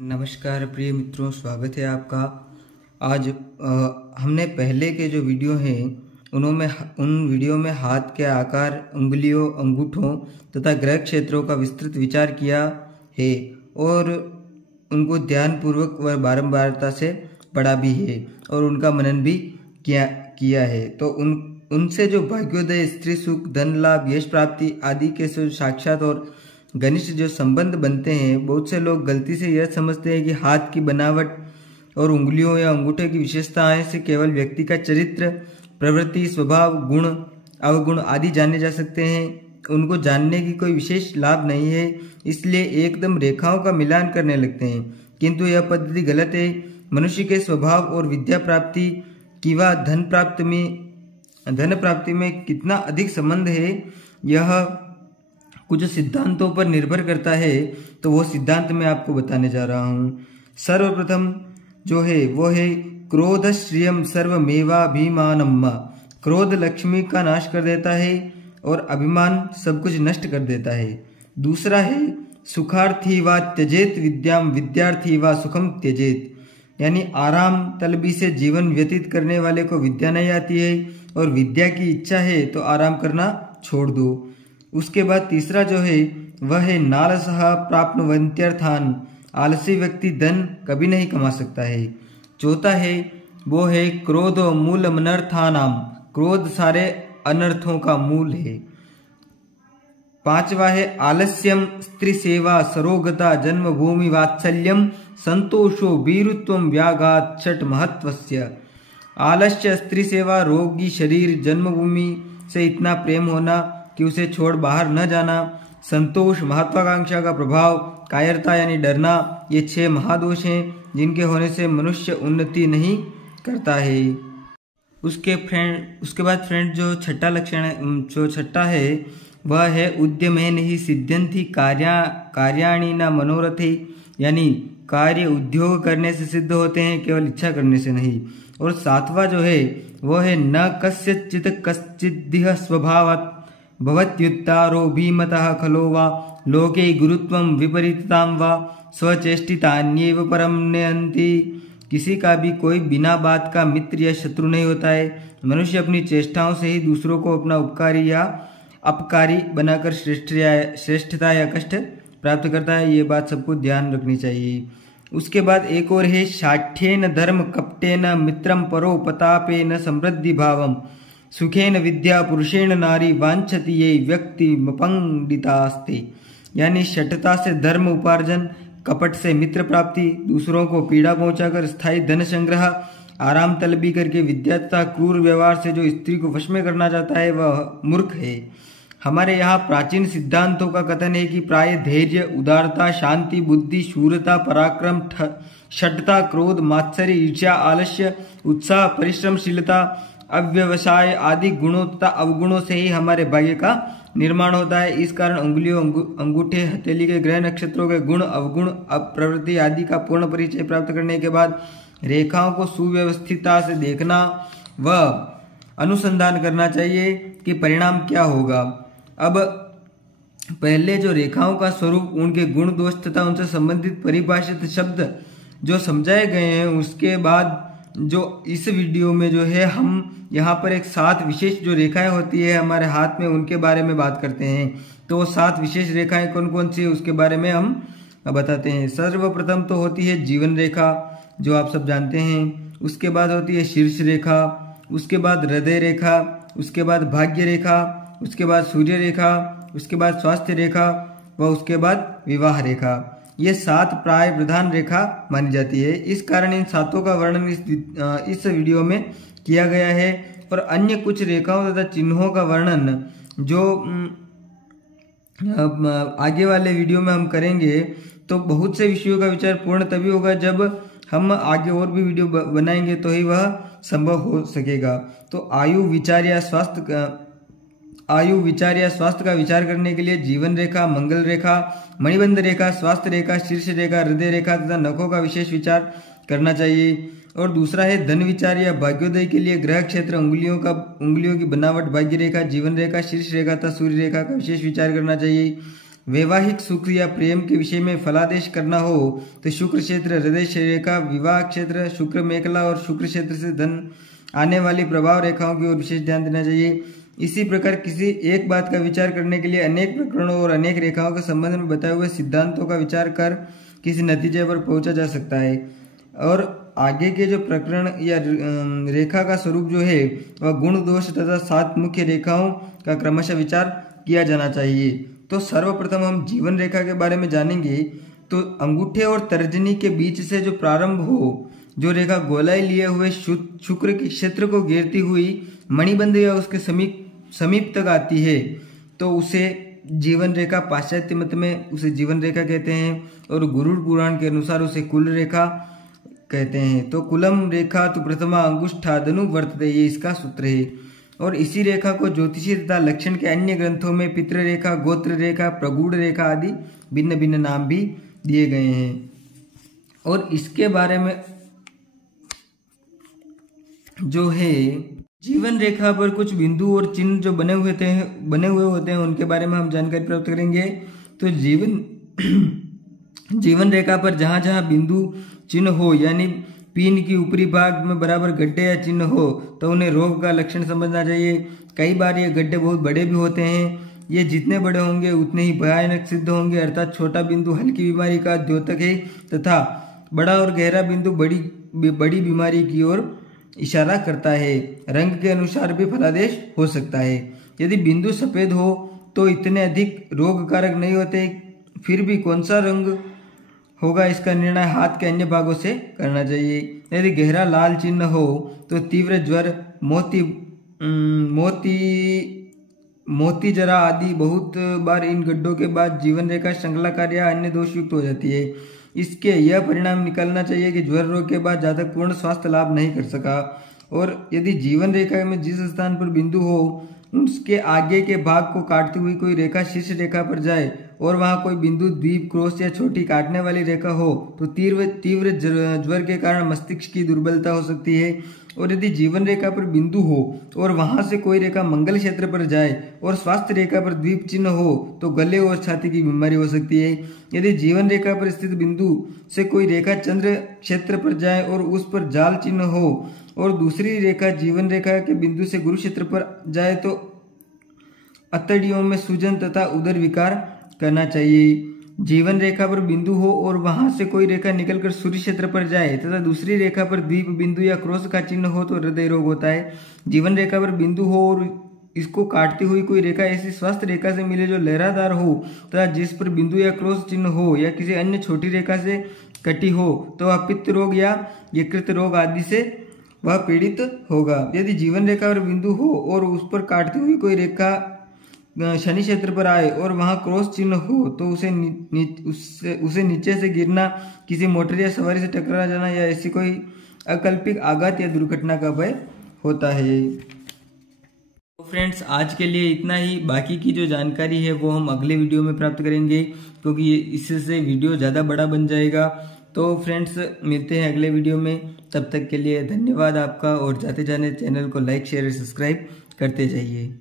नमस्कार प्रिय मित्रों, स्वागत है आपका। आज हमने पहले के जो वीडियो हैं उन वीडियो में हाथ के आकार, उंगलियों, अंगूठों तथा ग्रह क्षेत्रों का विस्तृत विचार किया है और उनको ध्यानपूर्वक व बारंबारता से पढ़ा भी है और उनका मनन भी किया है। तो उनसे जो भाग्योदय, स्त्री सुख, धन लाभ, यश प्राप्ति आदि के साक्षात और घनिष्ठ जो संबंध बनते हैं, बहुत से लोग गलती से यह समझते हैं कि हाथ की बनावट और उंगलियों या अंगूठे की विशेषताएं से केवल व्यक्ति का चरित्र, प्रवृत्ति, स्वभाव, गुण, अवगुण आदि जाने जा सकते हैं। उनको जानने की कोई विशेष लाभ नहीं है, इसलिए एकदम रेखाओं का मिलान करने लगते हैं, किंतु यह पद्धति गलत है। मनुष्य के स्वभाव और विद्या प्राप्ति की व धन प्राप्ति में कितना अधिक संबंध है, यह कुछ सिद्धांतों पर निर्भर करता है। तो वो सिद्धांत मैं आपको बताने जा रहा हूँ। सर्वप्रथम जो है वो है क्रोध श्रियम सर्वमेवाभिमानम। क्रोध लक्ष्मी का नाश कर देता है और अभिमान सब कुछ नष्ट कर देता है। दूसरा है सुखार्थी व त्यजेत विद्याम, विद्यार्थी व सुखम त्यजेत, यानी आराम तलबी से जीवन व्यतीत करने वाले को विद्या नहीं आती है और विद्या की इच्छा है तो आराम करना छोड़ दो। उसके बाद तीसरा जो है वह है नालसः प्राप्नुवन्त्यर्थान, आलसी व्यक्ति धन कभी नहीं कमा सकता है। चौथा है वो है क्रोधो मूलमनर्थानाम, क्रोध सारे अनर्थों का मूल है। पांचवा है आलस्यम, स्त्री सेवा, सरोगता, जन्मभूमि वात्सल्यम, संतोषो वीरुत्वम व्याघात छठ महत्वस्य। आलस्य, स्त्री सेवा, रोगी शरीर, जन्मभूमि से इतना प्रेम होना कि उसे छोड़ बाहर न जाना, संतोष, महत्वाकांक्षा का प्रभाव, कायरता यानी डरना, ये 6 महादोष हैं जिनके होने से मनुष्य उन्नति नहीं करता है। उसके बाद फ्रेंड जो छठा लक्षण जो छठा है वह है उद्यमेन ही सिद्ध्यन्ति कार्याणि न मनोरथे, यानी कार्य उद्योग करने से सिद्ध होते हैं, केवल इच्छा करने से नहीं। और सातवां जो है वह है न कस्यचित् कश्चिद्दिह स्वभावात् भवत्युत्तारो भीमतः खलो वा लोके गुरुत्वं विपरीततां वा स्वचेष्टितान्येव परम नयन्ति। किसी का भी कोई बिना बात का मित्र या शत्रु नहीं होता है। मनुष्य अपनी चेष्टाओं से ही दूसरों को अपना उपकारी या अपकारी बनाकर श्रेष्ठता या कष्ट प्राप्त करता है। ये बात सबको ध्यान रखनी चाहिए। उसके बाद एक और है शाठ्येन धर्म कपटेन मित्रम परो पतापेन समृद्धि भावम, सुखेन विद्या पुरुषेण नारी वांछति ये व्यक्ति पंडितास्ते, यानी शठता से धर्म उपार्जन, कपट से मित्र प्राप्ति, दूसरों को पीड़ा पहुंचाकर स्थायी धन संग्रह, आराम तलबी करके विद्या तथा क्रूर व्यवहार से जो स्त्री को वश में करना चाहता है वह मूर्ख है। हमारे यहाँ प्राचीन सिद्धांतों का कथन है कि प्राय धैर्य, उदारता, शांति, बुद्धि, शूरता, पराक्रम, षटता, क्रोध, मात्सर्य, ईर्ष्या, आलस्य, उत्साह, परिश्रमशीलता, अव्यवसाय आदि गुणों तथा अवगुणों से ही हमारे भाग्य का निर्माण होता है। इस कारण उंगलियों, अंगूठे, हथेली के ग्रह नक्षत्रों के गुण, अवगुण, प्रवृत्ति आदि का पूर्ण परिचय प्राप्त करने के बाद रेखाओं को सुव्यवस्थितता से देखना व अनुसंधान करना चाहिए कि परिणाम क्या होगा। अब पहले जो रेखाओं का स्वरूप, उनके गुण दोष तथा उनसे संबंधित परिभाषित शब्द जो समझाए गए हैं, उसके बाद जो इस वीडियो में जो है हम यहाँ पर एक 7 विशेष जो रेखाएं होती है हमारे हाथ में, उनके बारे में बात करते हैं। तो वो 7 विशेष रेखाएं कौन कौन सी है उसके बारे में हम बताते हैं। सर्वप्रथम तो होती है जीवन रेखा, जो आप सब जानते हैं। उसके बाद होती है शीर्ष रेखा, उसके बाद हृदय रेखा, उसके बाद भाग्य रेखा, उसके बाद सूर्य रेखा, उसके बाद स्वास्थ्य रेखा व उसके बाद विवाह रेखा। ये 7 प्राय प्रधान रेखा मानी जाती है। इस कारण इन 7 का वर्णन इस वीडियो में किया गया है। और अन्य कुछ रेखाओं तथा चिन्हों का वर्णन जो आगे वाले वीडियो में हम करेंगे। तो बहुत से विषयों का विचार पूर्ण तभी होगा जब हम आगे और भी वीडियो बनाएंगे, तो ही वह संभव हो सकेगा। तो आयु विचार या स्वास्थ्य का विचार करने के लिए जीवन रेखा, मंगल रेखा, मणिबंध रेखा, स्वास्थ्य रेखा, शीर्ष रेखा, हृदय रेखा तथा नखों का विशेष विचार करना चाहिए। और दूसरा है धन विचार या भाग्योदय के लिए ग्रह क्षेत्र, उंगलियों की बनावट, भाग्य रेखा, जीवन रेखा, शीर्ष रेखा तथा सूर्य रेखा का विशेष विचार करना चाहिए। वैवाहिक सुख या प्रेम के विषय में फलादेश करना हो तो शुक्र क्षेत्र हृदय रेखा, विवाह क्षेत्र शुक्र मेखला और शुक्र क्षेत्र से धन आने वाली प्रभाव रेखाओं की ओर विशेष ध्यान देना चाहिए। इसी प्रकार किसी एक बात का विचार करने के लिए अनेक प्रकरणों और अनेक रेखाओं के संबंध में बताए हुए सिद्धांतों का विचार कर किसी नतीजे पर पहुंचा जा सकता है। और आगे के जो प्रकरण या रेखा का स्वरूप जो है वह गुण दोष तथा 7 मुख्य रेखाओं का क्रमशः विचार किया जाना चाहिए। तो सर्वप्रथम हम जीवन रेखा के बारे में जानेंगे। तो अंगूठे और तर्जनी के बीच से जो प्रारंभ हो, जो रेखा गोलाई लिए हुए शुक्र के क्षेत्र को घेरती हुई मणिबंध या उसके समीप तक आती है तो उसे जीवन रेखा, पाश्चात्य मत में उसे जीवन रेखा कहते हैं और गरुड़ पुराण के अनुसार उसे कुल रेखा कहते हैं। तो कुलम रेखा तो प्रथमा अंगुष्ठादनु वर्तते, ये इसका सूत्र है। और इसी रेखा को ज्योतिषी तथा लक्षण के अन्य ग्रंथों में पितृ रेखा, गोत्र रेखा, प्रगूढ़ रेखा आदि भिन्न भिन्न नाम भी दिए गए हैं। और इसके बारे में जो है जीवन रेखा पर कुछ बिंदु और चिन्ह जो बने हुए होते हैं उनके बारे में हम जानकारी प्राप्त करेंगे। तो जीवन रेखा पर जहां जहां बिंदु चिन्ह हो, यानी पीन की ऊपरी भाग में बराबर गड्ढे या चिन्ह हो तो उन्हें रोग का लक्षण समझना चाहिए। कई बार ये गड्ढे बहुत बड़े भी होते हैं। ये जितने बड़े होंगे उतने ही भयानक सिद्ध होंगे, अर्थात छोटा बिंदु हल्की बीमारी का द्योतक है तथा बड़ा और गहरा बिंदु बड़ी बीमारी की ओर इशारा करता है। रंग के अनुसार भी फलादेश हो सकता है। यदि बिंदु सफेद हो तो इतने अधिक रोग कारक नहीं होते, फिर भी कौन सा रंग होगा इसका निर्णय हाथ के अन्य भागों से करना चाहिए। यदि गहरा लाल चिन्ह हो तो तीव्र ज्वर, मोती जरा आदि बहुत बार इन गड्ढों के बाद जीवन रेखा श्रृंखलाकार या अन्य दोष युक्त हो जाती है। इसके यह परिणाम निकलना चाहिए कि ज्वर रोग के बाद जातक पूर्ण स्वास्थ्य लाभ नहीं कर सका। और यदि जीवन रेखा में जिस स्थान पर बिंदु हो उसके आगे के भाग को काटती हुई कोई रेखा शीर्ष रेखा पर जाए और वहां कोई बिंदु, द्वीप, क्रॉस या छोटी काटने वाली रेखा हो तो तीव्र ज्वर के कारण मस्तिष्क की दुर्बलता हो सकती है। और यदि जीवन रेखा पर बिंदु हो और वहां से कोई रेखा मंगल क्षेत्र पर जाए और स्वास्थ्य रेखा पर द्वीप चिन्ह हो तो गले और छाती की बीमारी हो सकती है। यदि जीवन रेखा पर स्थित बिंदु से कोई रेखा चंद्र क्षेत्र पर जाए और उस पर जाल चिन्ह हो और दूसरी रेखा जीवन रेखा के बिंदु से गुरु क्षेत्र पर जाए तो अतड़ियों में सूजन तथा उदर विकार करना चाहिए। जीवन रेखा पर बिंदु हो और वहां से कोई रेखा निकलकर सूर्य क्षेत्र पर जाए तथा दूसरी रेखा पर द्वीप बिंदु या क्रॉस का चिन्ह हो तो हृदय रोग होता है। जीवन रेखा पर बिंदु हो और इसको काटती हुई कोई रेखा ऐसी स्वस्थ रेखा से मिले जो लहरादार हो तथा जिस पर बिंदु या क्रॉस चिन्ह हो या किसी अन्य छोटी रेखा से कटी हो तो वह पित्त रोग या यकृत रोग आदि से वह पीड़ित होगा। यदि जीवन रेखा पर बिंदु हो और उस पर काटती हुई कोई रेखा शनि क्षेत्र पर आए और वहां क्रॉस चिन्ह हो तो उसे नीचे से गिरना, किसी मोटर या सवारी से टकरा जाना या ऐसी कोई अकल्पित आघात या दुर्घटना का भय होता है। तो फ्रेंड्स आज के लिए इतना ही। बाकी की जो जानकारी है वो हम अगले वीडियो में प्राप्त करेंगे क्योंकि इससे वीडियो ज़्यादा बड़ा बन जाएगा। तो फ्रेंड्स मिलते हैं अगले वीडियो में, तब तक के लिए धन्यवाद आपका। और जाते जाने चैनल को लाइक, शेयर और सब्सक्राइब करते जाइए।